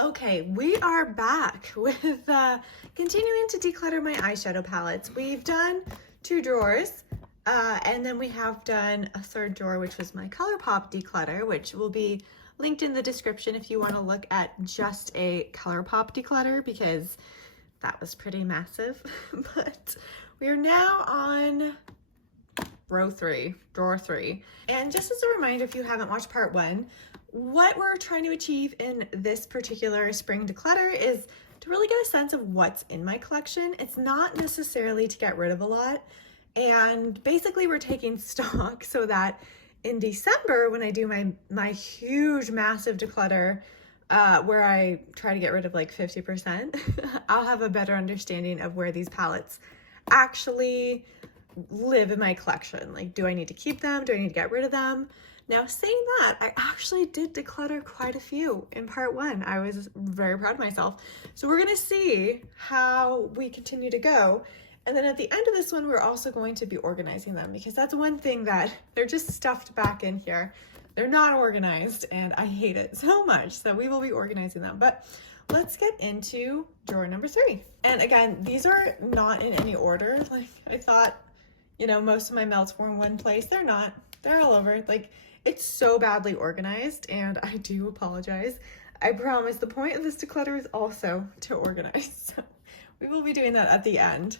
Okay, we are back with continuing to declutter my eyeshadow palettes. We've done 2 drawers, and then we have done a 3rd drawer, which was my ColourPop declutter, which will be linked in the description if you want to look at just a ColourPop declutter, because that was pretty massive. But we are now on drawer 3. And just as a reminder, if you haven't watched part 1, what we're trying to achieve in this particular spring declutter is to really get a sense of what's in my collection. It's not necessarily to get rid of a lot. And basically we're taking stock so that in December, when I do my huge, massive declutter, where I try to get rid of like 50%, I'll have a better understanding of where these palettes actually live in my collection. Like, do I need to keep them? Do I need to get rid of them? Now, saying that, I actually did declutter quite a few in part 1. I was very proud of myself. So we're gonna see how we continue to go. And then at the end of this one, we're also going to be organizing them, because that's one thing that they're just stuffed back in here. They're not organized and I hate it so much. So we will be organizing them. But let's get into drawer number 3. And again, these are not in any order. Like, I thought, you know, most of my melts were in one place. They're not. They're all over. Like, it's so badly organized, and I do apologize. I promise the point of this declutter is also to organize. So we will be doing that at the end.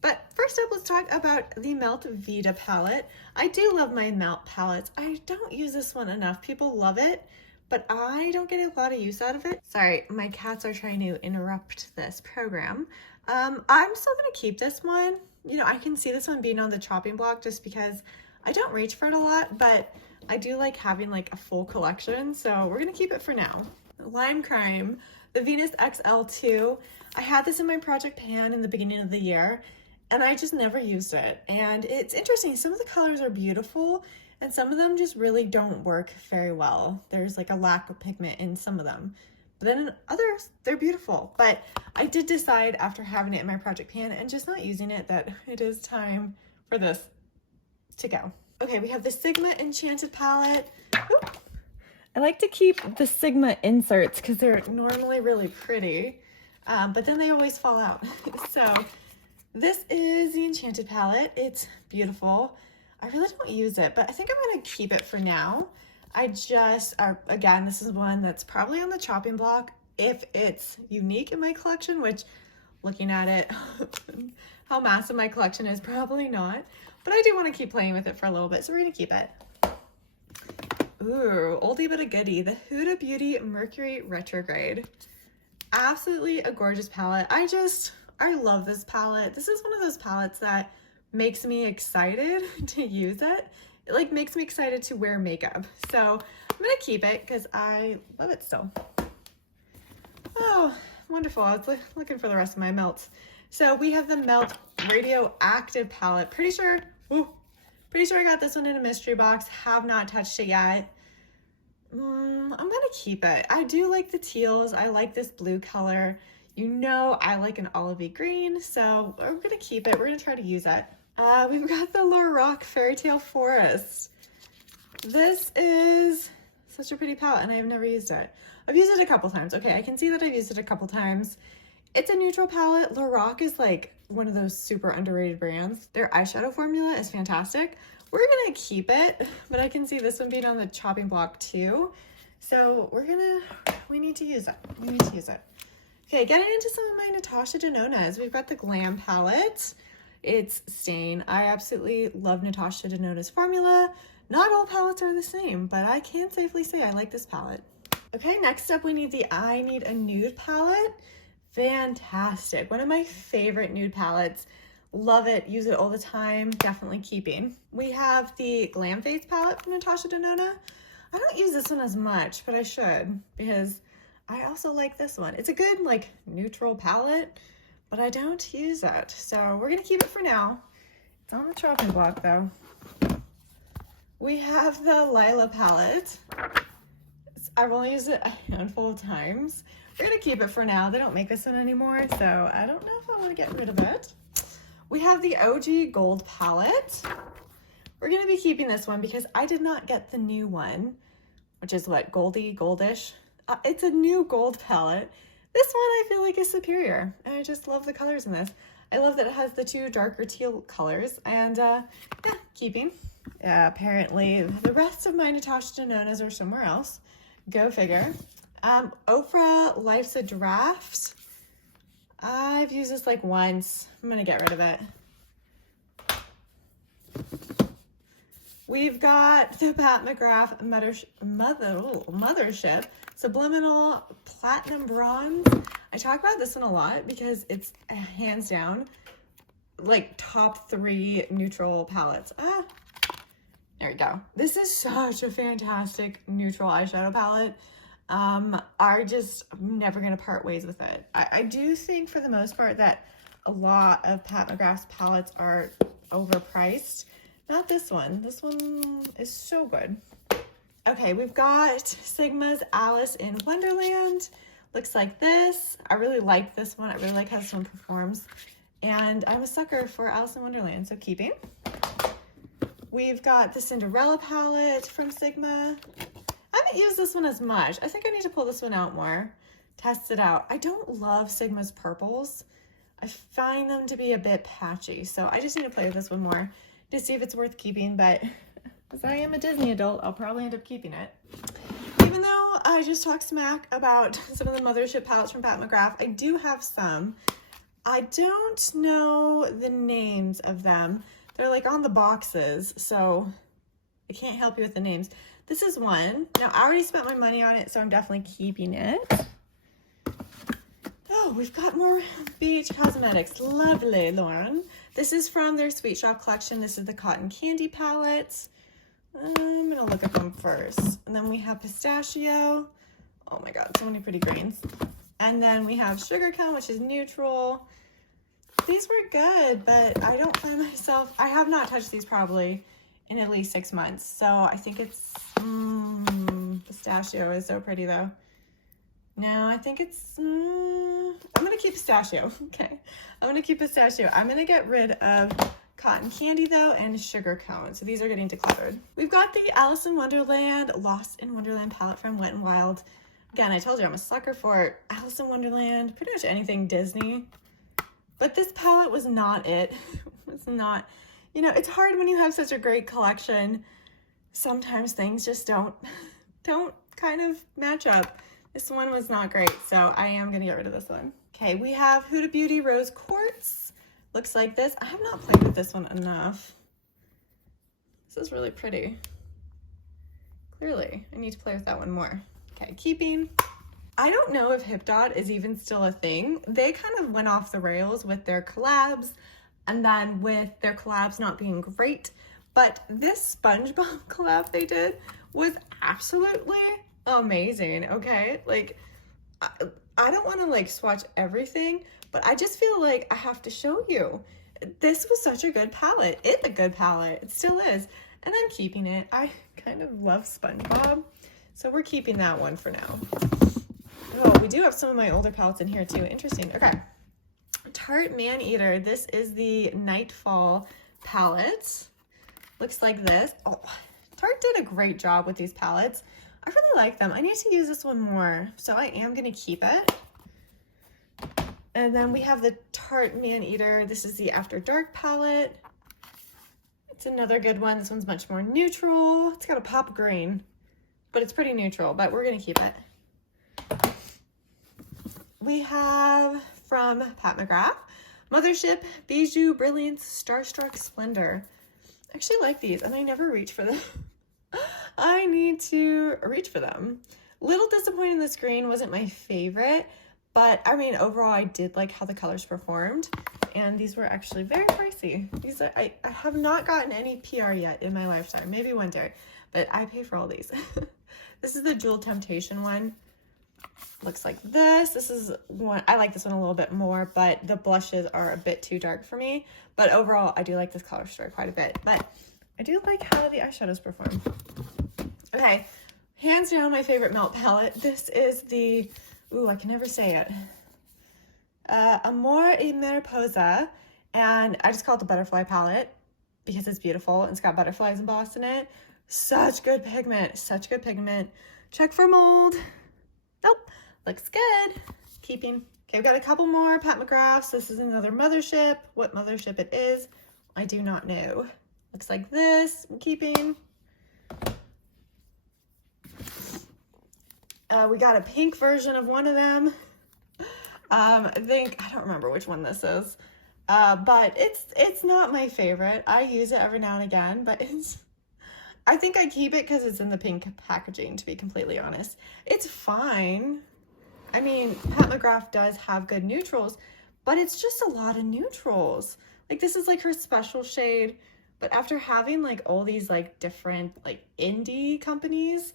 But first up, let's talk about the Melt Vita palette. I do love my Melt palettes. I don't use this one enough. People love it, but I don't get a lot of use out of it. Sorry, my cats are trying to interrupt this program. I'm still gonna keep this one. You know, I can see this one being on the chopping block just because I don't reach for it a lot, but I do like having like a full collection, so we're gonna keep it for now. Lime Crime, the Venus XL2. I had this in my project pan in the beginning of the year, and I just never used it. And it's interesting, some of the colors are beautiful, and some of them just really don't work very well. There's like a lack of pigment in some of them. But then in others, they're beautiful. But I did decide after having it in my project pan and just not using it that it is time for this to go. Okay, we have the Sigma Enchanted palette. Oop. I like to keep the Sigma inserts because they're normally really pretty, but then they always fall out. So this is the Enchanted palette. It's beautiful. I really don't use it, but I think I'm gonna keep it for now. I just, again, this is one that's probably on the chopping block if it's unique in my collection, which, looking at it, how massive my collection is, probably not. But I do want to keep playing with it for a little bit, so we're going to keep it. Ooh, oldie but a goodie. The Huda Beauty Mercury Retrograde. Absolutely a gorgeous palette. I love this palette. This is one of those palettes that makes me excited to use it. It like makes me excited to wear makeup. So I'm going to keep it because I love it still. Oh, wonderful. I was looking for the rest of my melts. So we have the Melt Radioactive palette. Pretty sure I got this one in a mystery box. Have not touched it yet. I'm gonna keep it. I do like the teals. I like this blue color. You know I like an olivey green, so we're gonna keep it. We're gonna try to use it. We've got the Lorac Fairytale Forest. This is such a pretty palette, and I've never used it. I've used it a couple times. Okay, I can see that I've used it a couple times. It's a neutral palette. Lorac is like one of those super underrated brands. Their eyeshadow formula is fantastic. We're gonna keep it, but I can see this one being on the chopping block too. So we need to use it. We need to use it. Okay, getting into some of my Natasha Denona's. We've got the Glam palette. It's Stain. I absolutely love Natasha Denona's formula. Not all palettes are the same, but I can safely say I like this palette. Okay, next up we need the I Need a Nude palette. Fantastic. One of my favorite nude palettes. Love it. Use it all the time. Definitely keeping. We have the Glam Face palette from Natasha Denona. I don't use this one as much, but I should because I also like this one. It's a good like neutral palette, but I don't use it. So we're going to keep it for now. It's on the chopping block though. We have the Lila palette. I've only used it a handful of times. We're gonna keep it for now. They don't make this one anymore, so I don't know if I want to get rid of it. We have the OG Gold palette. We're gonna be keeping this one because I did not get the new one, which is what, goldish. It's a new gold palette. This one I feel like is superior, and I just love the colors in this. I love that it has the two darker teal colors, and yeah, keeping. Apparently the rest of my Natasha Denonas are somewhere else. Go figure. Oprah Life's a Draft. I've used this like once. I'm gonna get rid of it. We've got the Pat McGrath Mothership Subliminal Platinum Bronze. I talk about this one a lot because it's hands down like top 3 neutral palettes. There we go. This is such a fantastic neutral eyeshadow palette. I'm just never gonna part ways with it. I do think for the most part that a lot of Pat McGrath's palettes are overpriced. Not this one. This one is so good. Okay, we've got Sigma's Alice in Wonderland. Looks like this. I really like this one. I really like how this one performs. And I'm a sucker for Alice in Wonderland, so keeping. We've got the Cinderella palette from Sigma. I haven't used this one as much. I think I need to pull this one out more, test it out. I don't love Sigma's purples. I find them to be a bit patchy, so I just need to play with this one more to see if it's worth keeping, but as I am a Disney adult, I'll probably end up keeping it. Even though I just talked smack about some of the Mothership palettes from Pat McGrath, I do have some. I don't know the names of them. They're like on the boxes, so I can't help you with the names. This is one. Now, I already spent my money on it, so I'm definitely keeping it. Oh, we've got more beach cosmetics. Lovely, Lauren. This is from their Sweet Shop collection. This is the Cotton Candy palette. I'm gonna look at them first. And then we have Pistachio. Oh my God, so many pretty greens. And then we have Sugar Cone, which is neutral. These were good, but I don't find myself, I have not touched these probably in at least 6 months. So I think it's, Pistachio is so pretty though. No, I think it's, I'm gonna keep Pistachio. Okay, I'm gonna keep Pistachio. I'm gonna get rid of Cotton Candy though and Sugar Cone. So these are getting decluttered. We've got the Alice in Wonderland Lost in Wonderland palette from Wet n Wild. Again, I told you I'm a sucker for Alice in Wonderland, pretty much anything Disney. But this palette was not it. It's not, you know, it's hard when you have such a great collection. Sometimes things just don't kind of match up. This one was not great, so I am gonna get rid of this one. Okay, we have Huda Beauty Rose Quartz. Looks like this. I have not played with this one enough. This is really pretty. Clearly, I need to play with that one more. Okay, keeping. I don't know if Hip Dot is even still a thing. They kind of went off the rails with their collabs, and then with their collabs not being great, but this SpongeBob collab they did was absolutely amazing. Okay, like I don't want to like swatch everything, but I just feel like I have to show you. This was such a good palette. It's a good palette. It still is, and I'm keeping it. I kind of love SpongeBob, so we're keeping that one for now. Oh, we do have some of my older palettes in here too. Interesting. Okay, Tarte Maneater. This is the Nightfall palette. Looks like this. Oh, Tarte did a great job with these palettes. I really like them. I need to use this one more, so I am going to keep it. And then we have the Tarte Maneater. This is the After Dark palette. It's another good one. This one's much more neutral. It's got a pop of green, but it's pretty neutral, but we're going to keep it. We have from Pat McGrath, Mothership Bijou Brilliance Starstruck Splendor. I actually like these, and I never reach for them. I need to reach for them. Little disappointing this green wasn't my favorite, but I mean, overall, I did like how the colors performed, and these were actually very pricey. These are, I have not gotten any PR yet in my lifetime, maybe one day, but I pay for all these. This is the Jewel Temptation one. Looks like this. This is one, I like this one a little bit more, but the blushes are a bit too dark for me. But overall, I do like this color story quite a bit, but I do like how the eyeshadows perform. Okay, hands down my favorite melt palette. This is the, ooh, I can never say it. Amor y Mariposa, and I just call it the Butterfly palette because it's beautiful and it's got butterflies embossed in it. Such good pigment, such good pigment. Check for mold. Nope, looks good. Keeping. Okay, we've got a couple more Pat McGraths. This is another mothership. What mothership it is, I do not know. Looks like this. I'm keeping. We got a pink version of one of them. I don't remember which one this is. But it's not my favorite. I use it every now and again, but I think I keep it because it's in the pink packaging, to be completely honest. It's fine. I mean, Pat McGrath does have good neutrals, but it's just a lot of neutrals. Like, this is like her special shade, but after having like all these like different like indie companies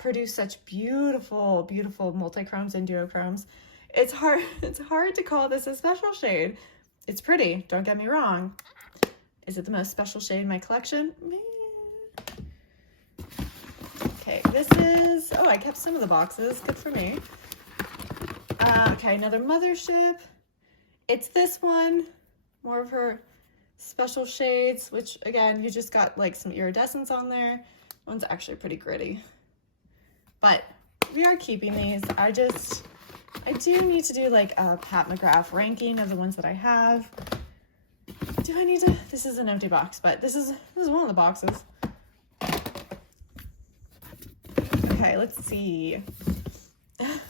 produce such beautiful, beautiful multi-chromes and duochromes, it's hard to call this a special shade. It's pretty, don't get me wrong. Is it the most special shade in my collection? Okay, this is, oh, I kept some of the boxes, good for me. Okay, another mothership. It's this one, more of her special shades, which again, you just got like some iridescence on there. One's actually pretty gritty, but we are keeping these. I do need to do like a Pat McGrath ranking of the ones that I have. Do I need to, this is an empty box, but this is one of the boxes. Okay, let's see.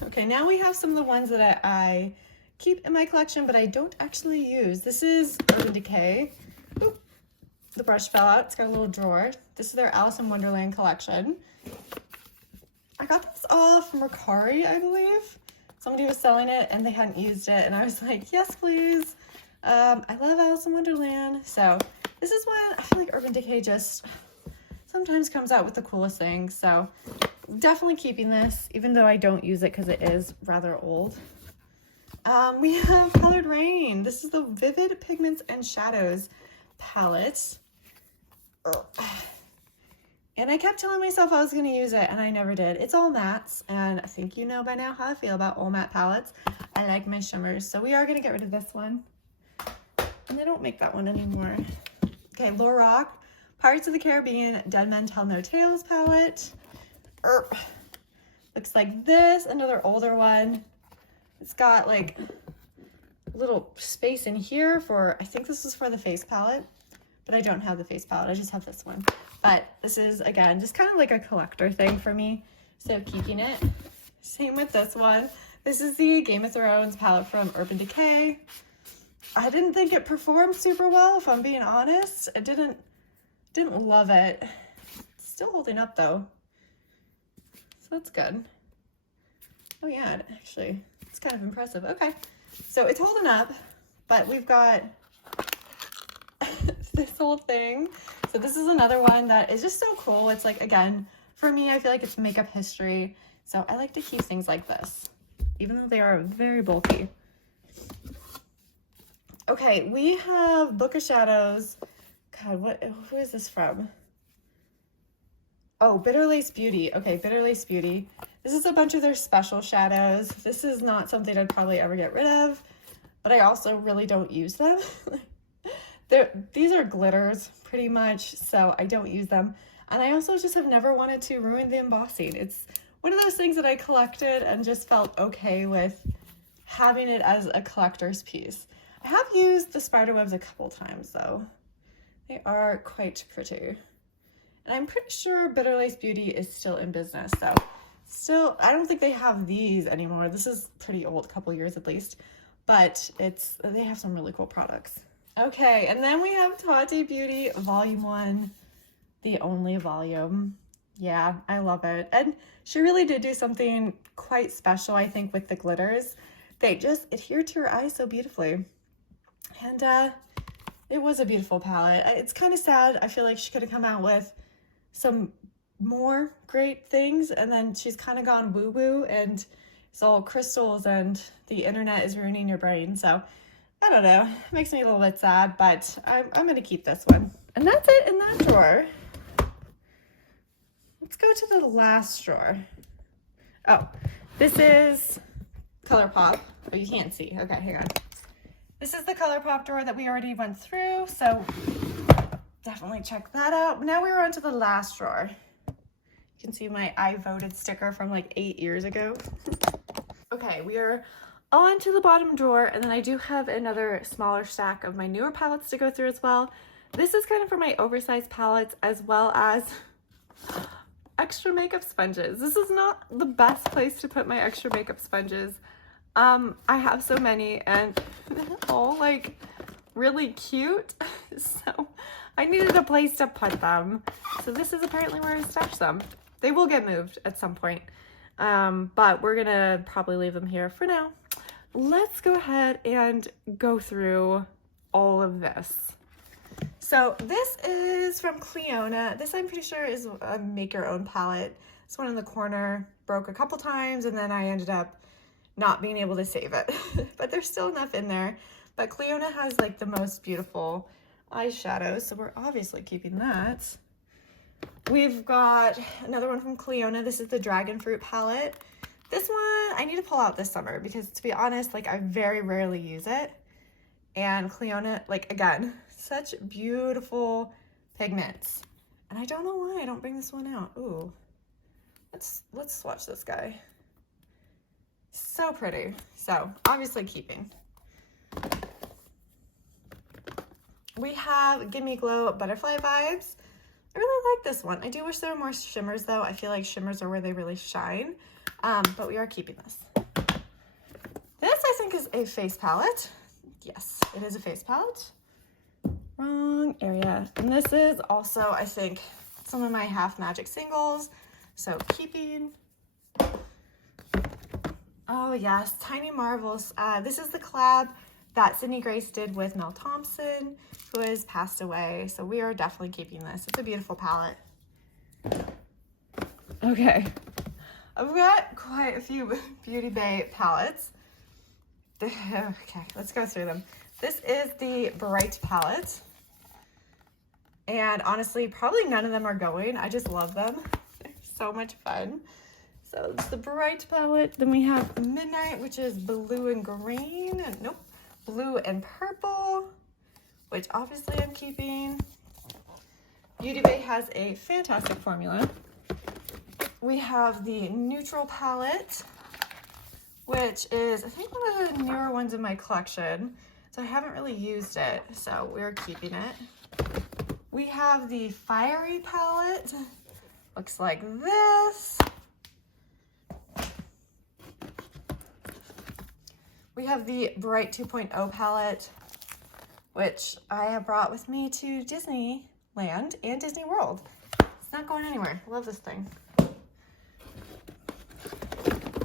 Okay, now we have some of the ones that I keep in my collection, but I don't actually use. This is Urban Decay. Oop, the brush fell out. It's got a little drawer. This is their Alice in Wonderland collection. I got this off Mercari, I believe. Somebody was selling it and they hadn't used it, and I was like, yes, please. I love Alice in Wonderland. So this is when I feel like Urban Decay just sometimes comes out with the coolest things. So definitely keeping this, even though I don't use it because it is rather old. We have Colored Rain. This is the Vivid Pigments and Shadows palette. And I kept telling myself I was going to use it, and I never did. It's all mattes, and I think you know by now how I feel about all matte palettes. I like my shimmers, so we are going to get rid of this one. And they don't make that one anymore. Okay, Lorac, Pirates of the Caribbean, Dead Men Tell No Tales palette. Looks like this, another older one. It's got like a little space in here for, I think this is for the face palette, but I don't have the face palette. I just have this one. But this is, again, just kind of like a collector thing for me. So keeping it. Same with this one. This is the Game of Thrones palette from Urban Decay. I didn't think it performed super well, if I'm being honest. I didn't love it. It's still holding up though. So that's good. Oh yeah, actually, it's kind of impressive. Okay, so it's holding up, but we've got this whole thing. So this is another one that is just so cool. It's like, again, for me, I feel like it's makeup history. So I like to keep things like this, even though they are very bulky. Okay, we have Book of Shadows. God, who is this from? Oh, Bitter Lace Beauty. Okay, Bitter Lace Beauty. This is a bunch of their special shadows. This is not something I'd probably ever get rid of, but I also really don't use them. These are glitters pretty much, so I don't use them. And I also just have never wanted to ruin the embossing. It's one of those things that I collected and just felt okay with having it as a collector's piece. I have used the spiderwebs a couple times though. They are quite pretty. And I'm pretty sure Bitter Lace Beauty is still in business, so still, I don't think they have these anymore. This is pretty old, a couple years at least, but they have some really cool products. Okay, and then we have Tati Beauty Volume 1, the only volume. Yeah, I love it. And she really did do something quite special, I think, with the glitters. They just adhere to your eyes so beautifully. And it was a beautiful palette. It's kind of sad. I feel like she could have come out with some more great things, and then she's kind of gone woo-woo, and it's all crystals, and the internet is ruining your brain. So I don't know. It makes me a little bit sad, but I'm going to keep this one. And that's it in that drawer. Let's go to the last drawer. Oh, this is ColourPop. Oh, you can't see. Okay, hang on. This is the ColourPop drawer that we already went through, so definitely check that out. Now we're on to the last drawer. You can see my I voted sticker from like 8 years ago. Okay, we are on to the bottom drawer, and then I do have another smaller stack of my newer palettes to go through as well. This is kind of for my oversized palettes as well as extra makeup sponges. This is not the best place to put my extra makeup sponges. I have so many and all like really cute, so I needed a place to put them. So this is apparently where I stash them. They will get moved at some point, but we're gonna probably leave them here for now. Let's go ahead and go through all of this. So this is from Cleona. This I'm pretty sure is a make your own palette. This one in the corner broke a couple times and then I ended up not being able to save it, but there's still enough in there. But Cleona has like the most beautiful eyeshadows, so we're obviously keeping that. We've got another one from Cleona. This is the Dragon Fruit palette. This one I need to pull out this summer because, to be honest, like I very rarely use it. And Cleona, like again, such beautiful pigments. And I don't know why I don't bring this one out. Ooh, let's swatch this guy. So pretty. So obviously keeping. We have Gimme Glow Butterfly Vibes. I really like this one. I do wish there were more shimmers though. I feel like shimmers are where they really shine. But we are keeping this. This I think is a face palette. Yes, it is a face palette. Wrong area. And this is also, I think, some of my Half Magic singles. So keeping. Oh yes, Tiny Marvels. This is the collab that Sydney Grace did with Mel Thompson, who has passed away. So we are definitely keeping this. It's a beautiful palette. Okay. I've got quite a few Beauty Bay palettes. Okay, let's go through them. This is the Bright palette. And honestly, probably none of them are going. I just love them. They're so much fun. So it's the Bright palette. Then we have Midnight, which is blue and green. Nope, blue and purple, which obviously I'm keeping. Beauty Bay has a fantastic formula. We have the Neutral palette, which is, I think, one of the newer ones in my collection. So I haven't really used it, so we're keeping it. We have the Fiery palette. Looks like this. We have the Bright 2.0 palette, which I have brought with me to Disneyland and Disney World. It's not going anywhere. I love this thing.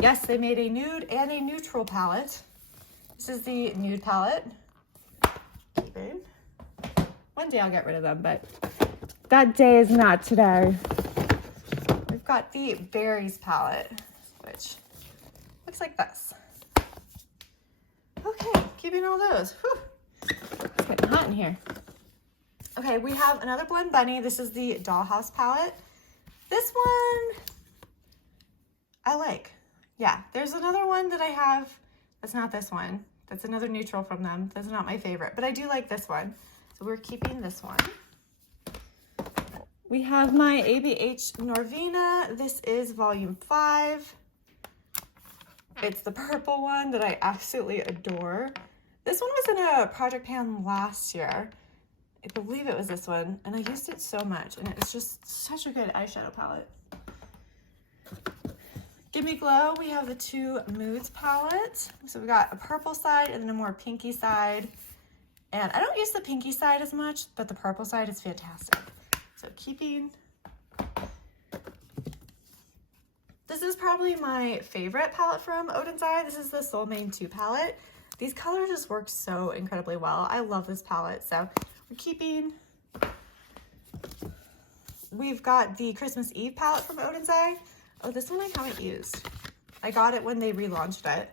Yes, they made a nude and a neutral palette. This is the nude palette. Keeping. One day I'll get rid of them, but that day is not today. We've got the Berries palette, which looks like this. Okay, keeping all those. Whew. It's getting hot in here. Okay, we have another Blend Bunny. This is the Dollhouse palette. This one I like. Yeah, there's another one that I have. That's not this one. That's another neutral from them. That's not my favorite, but I do like this one. So we're keeping this one. We have my ABH Norvina. This is volume 5. It's the purple one that I absolutely adore. This one was in a project pan last year. I believe it was this one, and I used it so much, and it's just such a good eyeshadow palette. Gimme Glow, we have the Two Moods palette. So we got a purple side and then a more pinky side. And I don't use the pinky side as much, but the purple side is fantastic. So keeping. This is probably my favorite palette from Odin's Eye. This is the Soul Main 2 palette. These colors just work so incredibly well. I love this palette, so we're keeping. We've got the Christmas Eve palette from Odin's Eye. Oh, this one I haven't used. I got it when they relaunched it,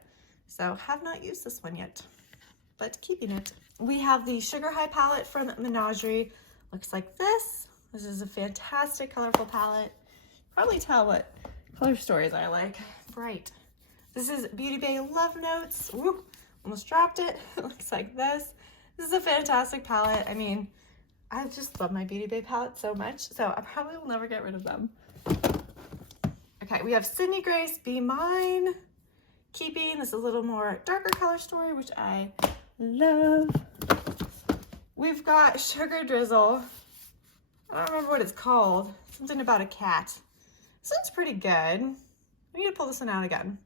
so have not used this one yet, but keeping it. We have the Sugar High palette from Menagerie. Looks like this. This is a fantastic, colorful palette. Probably tell what color stories I like. Bright. This is Beauty Bay Love Notes. Woo, almost dropped it. It looks like this. This is a fantastic palette. I mean, I just love my Beauty Bay palette so much, so I probably will never get rid of them. Okay, we have Sydney Grace, Be Mine. Keeping, this is a little more darker color story, which I love. We've got Sugar Drizzle. I don't remember what it's called. Something about a cat. This one's pretty good. We need to pull this one out again.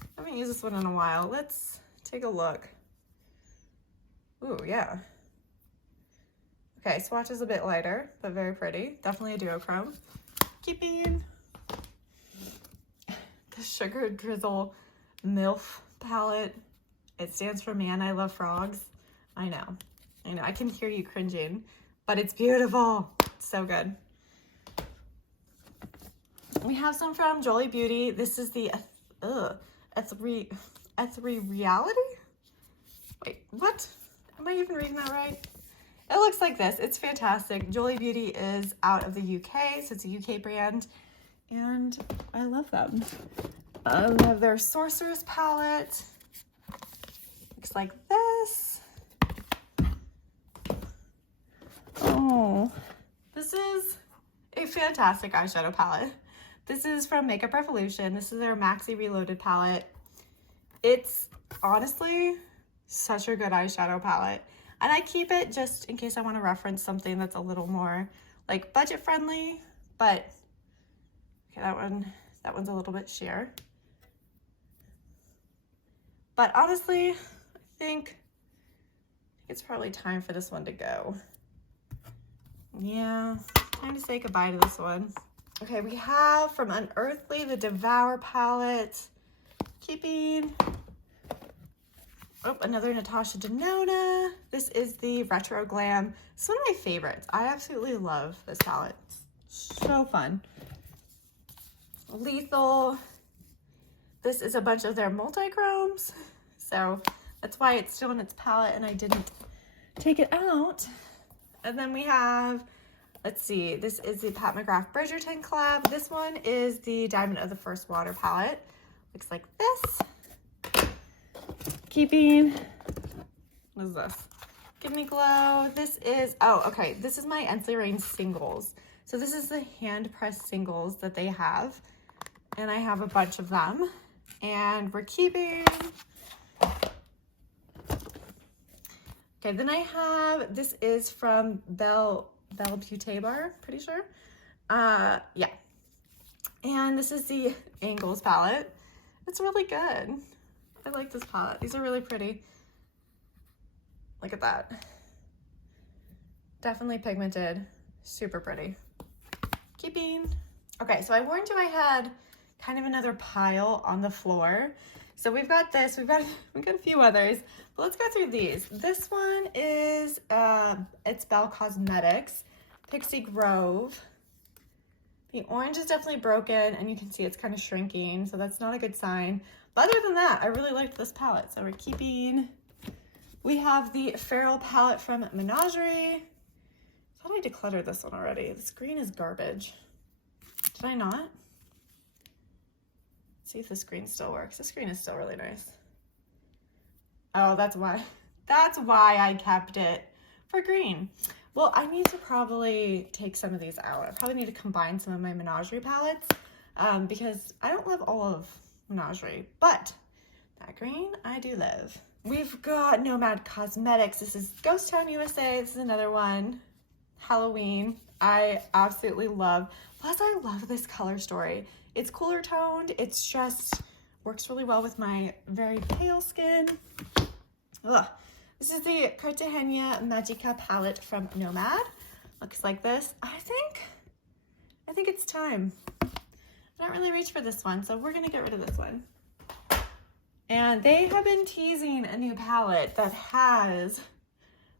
I haven't used this one in a while. Let's take a look. Ooh, yeah. Okay, swatch is a bit lighter, but very pretty. Definitely a duochrome. Keeping the Sugar Drizzle MILF palette. It stands for Man, I Love Frogs. I know, I can hear you cringing, but it's beautiful. It's so good. We have some from Jolie Beauty. This is the Ethereal Reality? Wait, what? Am I even reading that right? It looks like this. It's fantastic. Jolie Beauty is out of the UK, so it's a UK brand, and I love them. We have their Sorcerer's palette. Looks like this. Oh, this is a fantastic eyeshadow palette. This is from Makeup Revolution. This is their Maxi Reloaded palette. It's honestly such a good eyeshadow palette. And I keep it just in case I want to reference something that's a little more like budget friendly, but okay, that one's a little bit sheer. But honestly, I think it's probably time for this one to go. Yeah, time to say goodbye to this one. Okay, we have from Unearthly the Devour palette. Keeping, oh, another Natasha Denona. This is the Retro Glam. It's one of my favorites. I absolutely love this palette. It's so fun. Lethal. This is a bunch of their multi-chromes, so that's why it's still in its palette and I didn't take it out. And then we have, let's see, this is the Pat McGrath Bridgerton collab. This one is the Diamond of the First Water palette. Looks like this. Keeping, what is this? Give Me Glow. This is, oh, okay, this is my Ensley Rain singles. So this is the hand pressed singles that they have, and I have a bunch of them. And we're keeping. Okay, then I have, this is from Belle Beauté Bar, pretty sure. Yeah. And this is the Angles palette. It's really good. I like this palette. These are really pretty. Look at that. Definitely pigmented, super pretty. Keeping. Okay, so I warned you I had kind of another pile on the floor. So we've got this, we've got a few others, but let's go through these. This one is, it's Belle Cosmetics, Pixie Grove. The orange is definitely broken and you can see it's kind of shrinking, so that's not a good sign. But other than that, I really liked this palette, so we're keeping. We have the Feral palette from Menagerie. I thought I decluttered this one already. This green is garbage. Did I not? See if this green still works. This green is still really nice. Oh, that's why I kept it for green. Well, I need to probably take some of these out. I probably need to combine some of my Menagerie palettes because I don't love all of Menagerie, but that green I do love. We've got Nomad Cosmetics. This is Ghost Town USA. This is another one. Halloween. I absolutely love. Plus, I love this color story. It's cooler toned. It's just works really well with my very pale skin. Ugh. This is the Cartagena Magica palette from Nomad. Looks like this. I think it's time. I don't really reach for this one, so we're gonna get rid of this one. And they have been teasing a new palette that has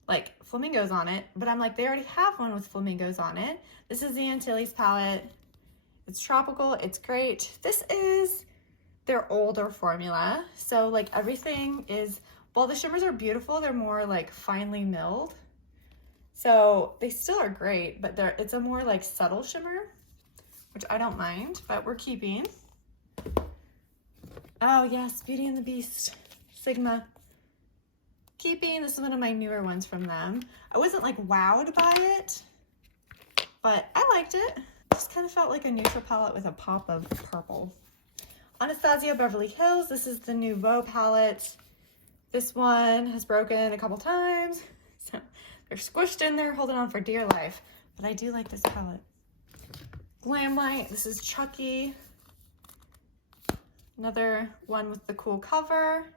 like flamingos on it, but I'm like, they already have one with flamingos on it. This is the Antilles palette. It's tropical, it's great. This is their older formula. So like everything is, while the shimmers are beautiful, they're more like finely milled. So they still are great, but it's a more like subtle shimmer, which I don't mind, but we're keeping. Oh yes, Beauty and the Beast, Sigma. Keeping, this is one of my newer ones from them. I wasn't like wowed by it, but I liked it. Just kind of felt like a neutral palette with a pop of purple. Anastasia Beverly Hills. This is the Nouveau palette. This one has broken a couple times, so they're squished in there, holding on for dear life. But I do like this palette. Glamlight. This is Chucky. Another one with the cool cover.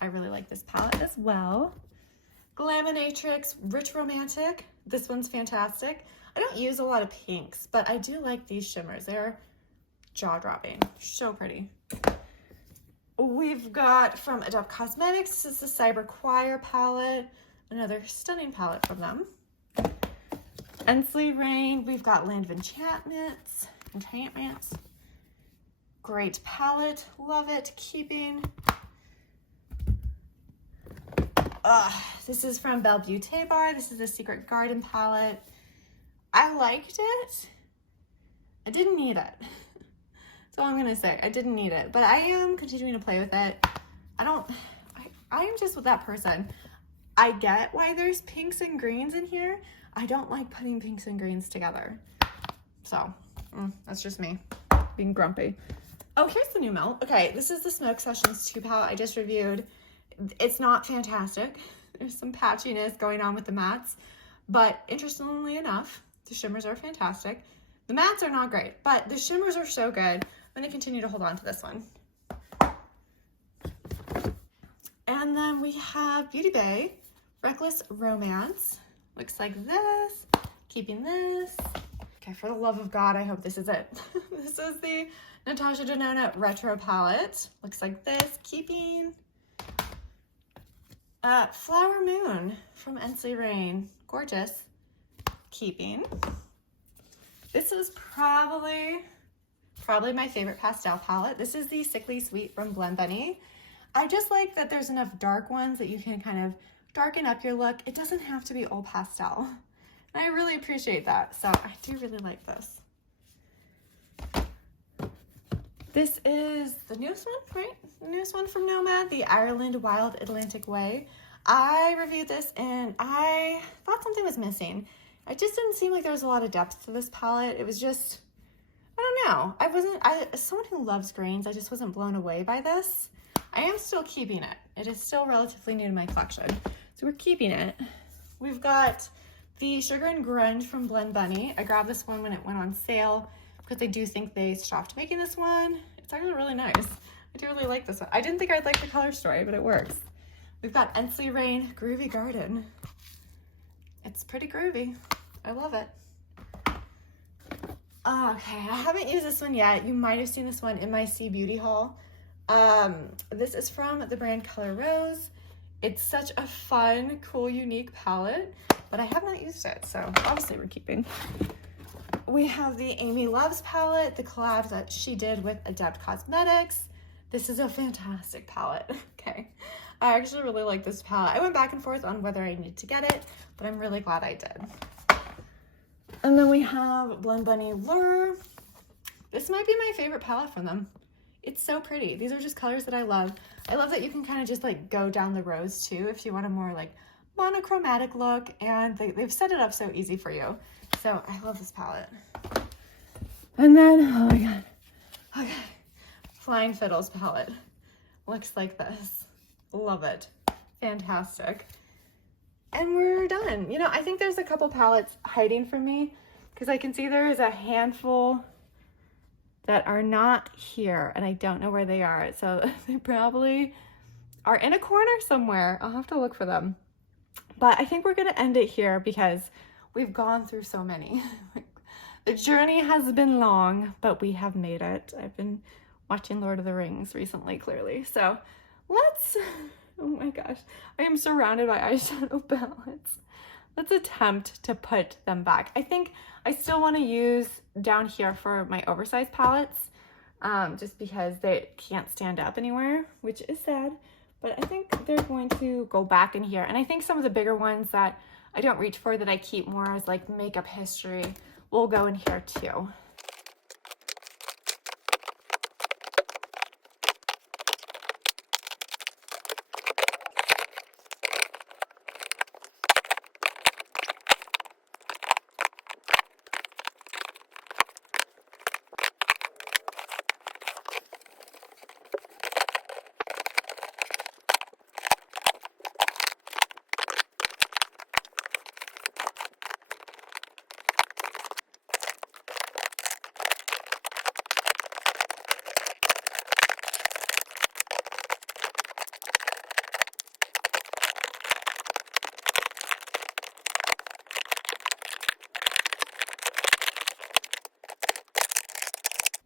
I really like this palette as well. Glaminatrix Rich Romantic. This one's fantastic. I don't use a lot of pinks, but I do like these shimmers. They're jaw-dropping. So pretty. We've got from Adept Cosmetics, this is the Cyber Choir palette. Another stunning palette from them. Ensley Rain, we've got Land of Enchantments. Great palette, love it, keeping. This is from Belle Beauté Bar. This is the Secret Garden palette. I liked it. I didn't need it. That's all I'm gonna say. I didn't need it, but I am continuing to play with it. I am just with that person. I get why there's pinks and greens in here. I don't like putting pinks and greens together. So, that's just me being grumpy. Oh, here's the new melt. Okay, this is the Smoke Sessions 2 palette I just reviewed. It's not fantastic. There's some patchiness going on with the mattes, but interestingly enough, the shimmers are fantastic. The mattes are not great, but the shimmers are so good. I'm gonna continue to hold on to this one. And then we have Beauty Bay Reckless Romance. Looks like this, keeping this. Okay, for the love of God, I hope this is it. This is the Natasha Denona Retro palette. Looks like this, keeping. Flower Moon from Ensley Rain. Gorgeous. Keeping. This is probably my favorite pastel palette. This is the Sickly Sweet from Blend Bunny. I just like that there's enough dark ones that you can kind of darken up your look. It doesn't have to be all pastel. And I really appreciate that. So I do really like this. This is the newest one, right? The newest one from Nomad, the Ireland Wild Atlantic Way. I reviewed this and I thought something was missing. It just didn't seem like there was a lot of depth to this palette. It was just, I don't know. As someone who loves greens, I just wasn't blown away by this. I am still keeping it. It is still relatively new to my collection. So we're keeping it. We've got the Sugar and Grunge from Blend Bunny. I grabbed this one when it went on sale because I do think they stopped making this one. It's actually really nice. I do really like this one. I didn't think I'd like the color story, but it works. We've got Ensley Rain Groovy Garden. It's pretty groovy. I love it. Okay, I haven't used this one yet. You might have seen this one in my C Beauty haul. This is from the brand Color Rose. It's such a fun, cool, unique palette, but I have not used it, so obviously we're keeping. We have the Amy Loves palette, the collab that she did with Adept Cosmetics. This is a fantastic palette. Okay, I actually really like this palette. I went back and forth on whether I needed to get it, but I'm really glad I did. And then we have Blend Bunny Lure. This might be my favorite palette from them. It's so pretty. These are just colors that I love. I love that you can kind of just like go down the rows too if you want a more like monochromatic look, and they've set it up so easy for you. So I love this palette. And then, oh my God. Okay. Flying Fiddles palette. Looks like this. Love it. Fantastic. And we're done. You know, I think there's a couple palettes hiding from me because I can see there is a handful that are not here and I don't know where they are. So they probably are in a corner somewhere. I'll have to look for them. But I think we're gonna end it here because we've gone through so many. The journey has been long, but we have made it. I've been watching Lord of the Rings recently, clearly. So let's, oh my gosh, I am surrounded by eyeshadow palettes. Let's attempt to put them back. I think I still want to use down here for my oversized palettes, just because they can't stand up anywhere, which is sad, but I think they're going to go back in here. And I think some of the bigger ones that I don't reach for, that I keep more as like makeup history, will go in here too.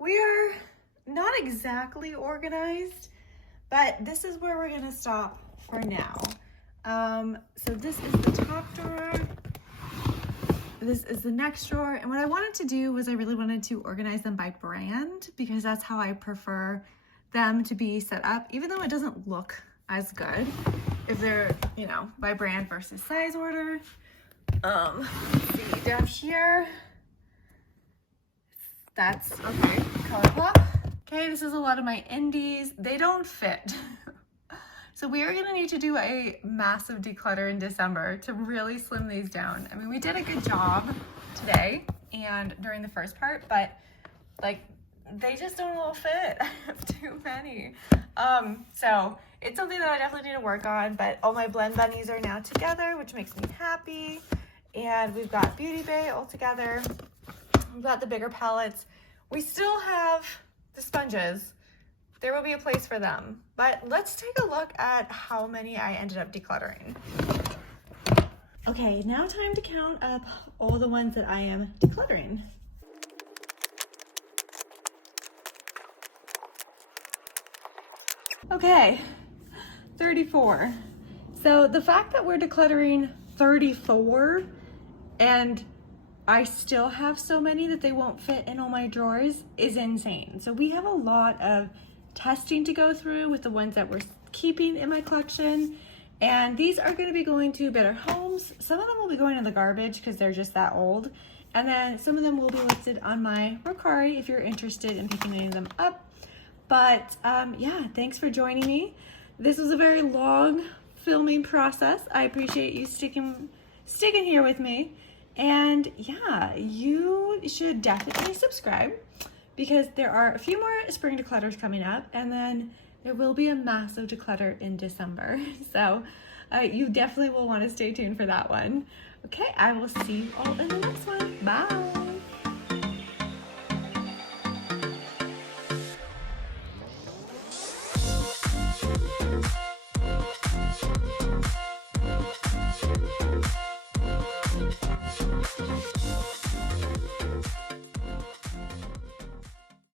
we're not exactly organized, but this is where we're gonna stop for now. So this is the top drawer. This is the next drawer. And what I wanted to do was I really wanted to organize them by brand because that's how I prefer them to be set up, even though it doesn't look as good if they're, you know, by brand versus size order. Let's see, down here, that's, okay, ColourPop. Okay, this is a lot of my indies. They don't fit. So we are gonna need to do a massive declutter in December to really slim these down. I mean, we did a good job today and during the first part, but like, they just don't all fit. I have too many. So it's something that I definitely need to work on, but all my blend bunnies are now together, which makes me happy. And we've got Beauty Bay all together. We've got the bigger palettes. We still have the sponges. There will be a place for them, but let's take a look at how many I ended up decluttering. Okay, now time to count up all the ones that I am decluttering. Okay, 34. So the fact that we're decluttering 34 and I still have so many that they won't fit in all my drawers is insane. So we have a lot of testing to go through with the ones that we're keeping in my collection. And these are going to be going to better homes. Some of them will be going in the garbage because they're just that old. And then some of them will be listed on my Mercari if you're interested in picking any of them up. But yeah, thanks for joining me. This was a very long filming process. I appreciate you sticking here with me. And yeah, you should definitely subscribe because there are a few more spring declutters coming up, and then there will be a massive declutter in December. So you definitely will want to stay tuned for that one. Okay, I will see you all in the next one. Bye.